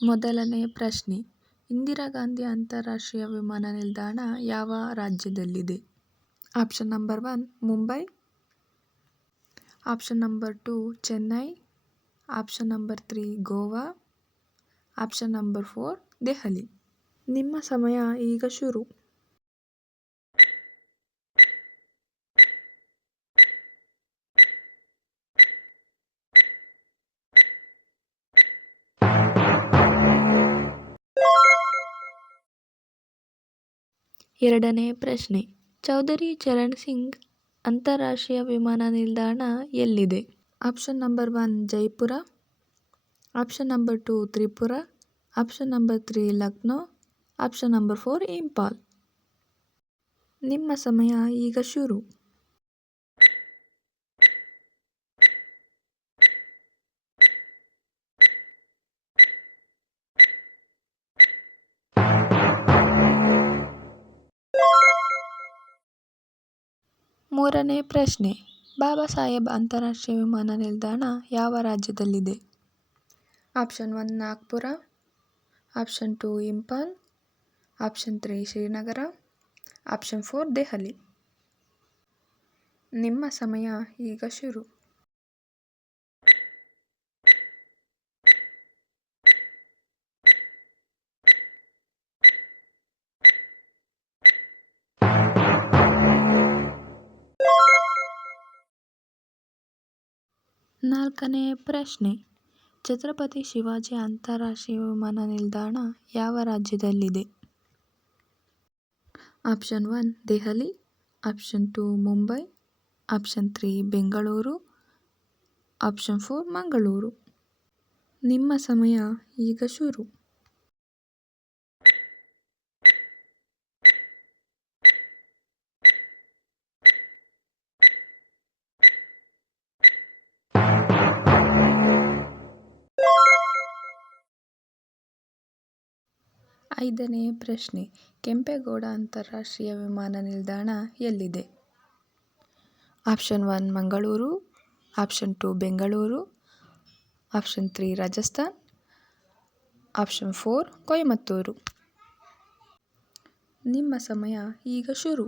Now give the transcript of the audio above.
ಮೊದಲನೇ ಪ್ರಶ್ನೆ: ಇಂದಿರಾ ಗಾಂಧಿ ಅಂತಾರಾಷ್ಟ್ರೀಯ ವಿಮಾನ ನಿಲ್ದಾಣ ಯಾವ ರಾಜ್ಯದಲ್ಲಿದೆ? Option number 1 Mumbai, option number 2 Chennai, option number 3 Goa, option number 4 Delhi. ನಿಮ್ಮ ಸಮಯ ಈಗ ಶುರು. ಎರಡನೇ ಪ್ರಶ್ನೆ: ಚೌಧರಿ ಚರಣ್ ಸಿಂಗ್ ಅಂತಾರಾಷ್ಟ್ರೀಯ ವಿಮಾನ ನಿಲ್ದಾಣ ಎಲ್ಲಿದೆ? Option number 1 Jaipur, option number 2 Tripura, option number 3 Lucknow, option number 4 Imphal. ನಿಮ್ಮ ಸಮಯ ಈಗ ಶುರು. ಮೂರನೇ ಪ್ರಶ್ನೆ: ಬಾಬಾ ಸಾಹೇಬ್ ಅಂತಾರಾಷ್ಟ್ರೀಯ ವಿಮಾನ ನಿಲ್ದಾಣ ಯಾವ ರಾಜ್ಯದಲ್ಲಿದೆ? Option 1 Nagpur, option 2 Imphal, option 3 Srinagar, option 4 Delhi. ನಿಮ್ಮ ಸಮಯ ಈಗ ಶುರು. ನಾಲ್ಕನೇ ಪ್ರಶ್ನೆ: ಛತ್ರಪತಿ ಶಿವಾಜಿ ಅಂತಾರಾಷ್ಟ್ರೀಯ ವಿಮಾನ ನಿಲ್ದಾಣ ಯಾವ ರಾಜ್ಯದಲ್ಲಿದೆ? Option 1 Delhi, option 2 Mumbai, option 3 Bengaluru, option 4 Mangaluru. ನಿಮ್ಮ ಸಮಯ ಈಗ ಶುರು. 5ನೇ ಪ್ರಶ್ನೆ: ಕೆಂಪೇಗೌಡ ಅಂತಾರಾಷ್ಟ್ರೀಯ ವಿಮಾನ ನಿಲ್ದಾಣ ಎಲ್ಲಿದೆ? Option 1 Mangaluru, option 2 Bengaluru, option 3 Rajasthan, option 4 Coimbatore. ನಿಮ್ಮ ಸಮಯ ಈಗ ಶುರು.